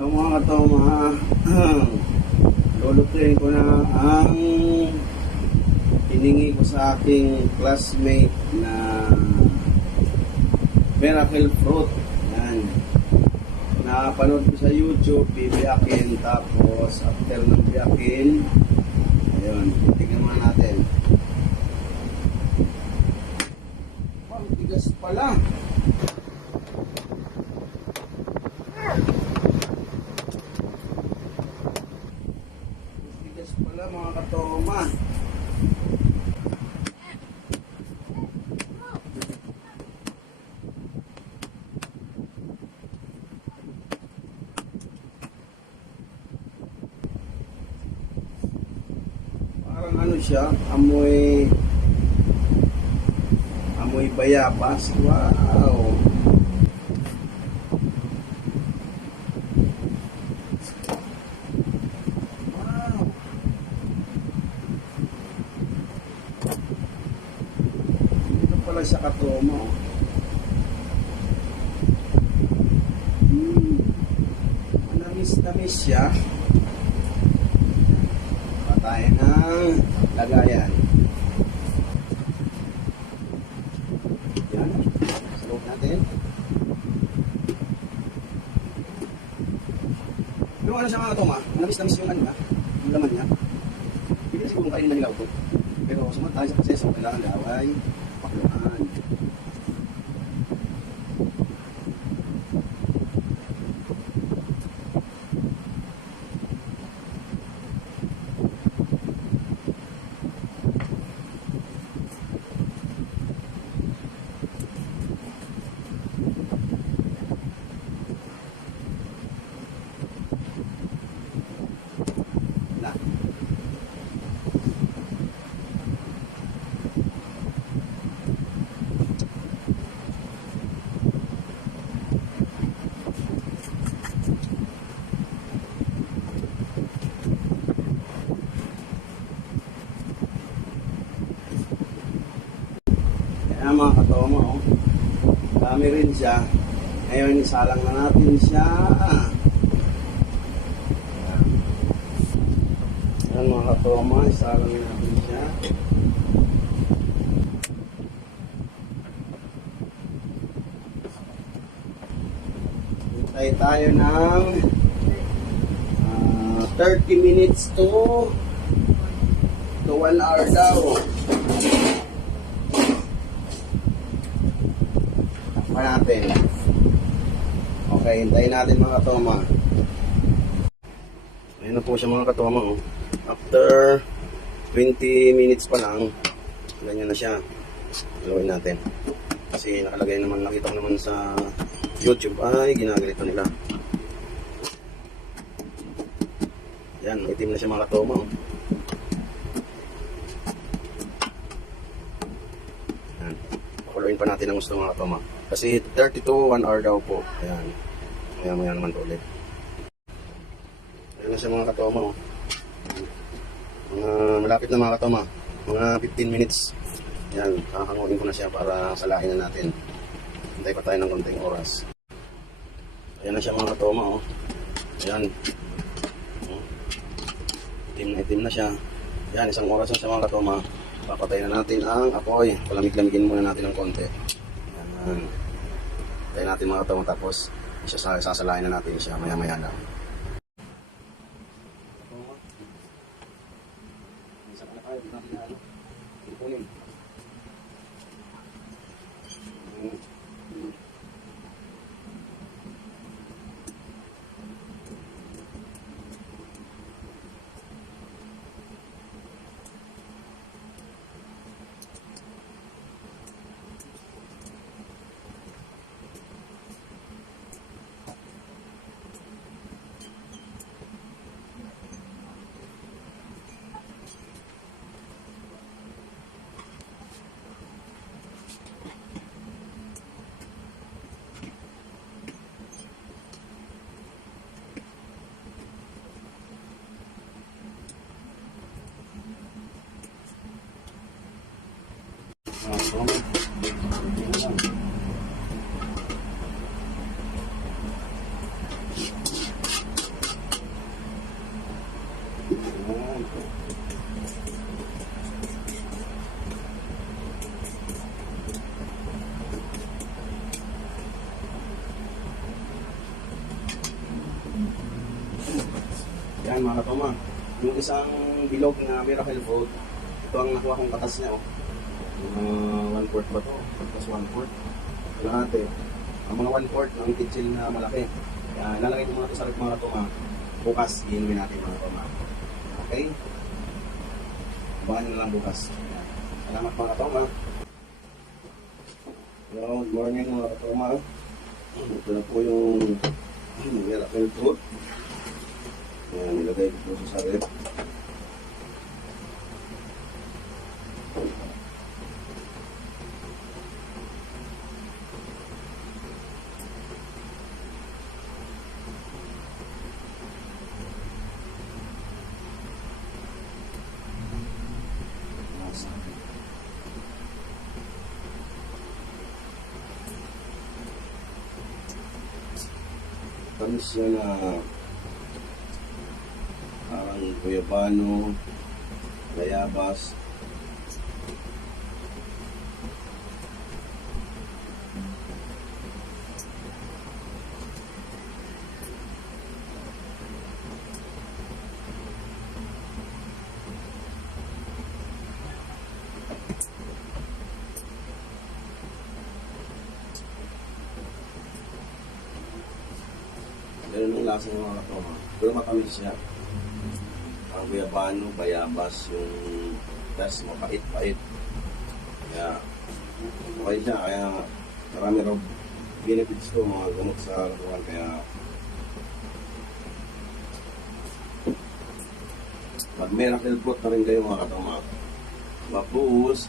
So mga katoma, lulutuin ko na ang hiningi ko sa aking classmate na miracle fruit. Yan. Napanood ko sa YouTube, bibiyakin, tapos after ng biyakin, ayun, tignan mo natin. Ang tigas pala. Tigas pala mga katoma. Parang ano siya, amoy bayabas. Wow. Wow. Ito pala siya katoma. Manamis-namis siya. Patayin ng lagayan. Yan. Salog natin. Yung ano siya mga katoma, manamis-namis yung ano na, yung laman niya. Hindi na siguro kainin na nilaw ko. Pero sumunod tayo sa proseso, kailangan daw ay pakuluan. Na. Kaya mga katoma, oh. Dami rin siya. Ngayon, isalang na natin siya. Ayan mga katoma, isalang na natin siya. Hintay tayo ng 30 minutes to 1 hour daw. Takpan natin. Okay, hintayin natin mga katoma. Ayan na po siya mga katoma. Oh. After 20 minutes pa lang, ganyan na siya. Haluin natin. Kasi nakalagay naman, nakita ko naman sa YouTube ay ginagalito nila. Yan, itim na siya mga katoma. Oh. Yan. Pakuluin pa natin ang gusto mga katoma. Kasi 30 to 1 hour daw po. Ayan. Maya naman to ulit. Ayan na siya mga katoma. Oh. Malapit na mga katoma. Mga 15 minutes. Ayan. Kakanguin ko na siya para salahin na natin. Hintay pa tayo ng konting oras. Ayan na siya mga katoma. Oh. Ayan. Oh. Itim na siya. Ayan. Isang oras na siya mga katoma. Papatayin na natin ang apoy. Palamig-lamigin muna natin ng konti. Ayan. Tayo natin mga katoma, tapos sasalain na natin siya maya-maya na. Ayan mga katoma. Yung isang bilog na miracle fruit, ito ang nakuha kong katas niya. Oh. 1/4 ba to? Plus 1/4. Kalahati. Ang mga 1/4 ng kitchen na malaki. Kaya ilalagay ko muna ito sa rep mga katoma. Bukas, iinumin natin mga katoma. Okay? Abangan nyo na lang bukas. Ayan. Salamat mga katoma. Hello, good morning mga katoma. Ito na po yung miracle fruit. Ayan, nilagay ko po sa rep. Tamis siya na parang guyabano, bayabas. Ganun ang lasa ng mga katoma. Pero matamis siya. Ang guyabano, bayabas, yung gas, mapait-pait. Kaya, okay siya. Kaya, marami raw benefits ko, mga gamot sa katawan. Kaya, mag-miracle fruit na rin kayo mga katoma. Mapus,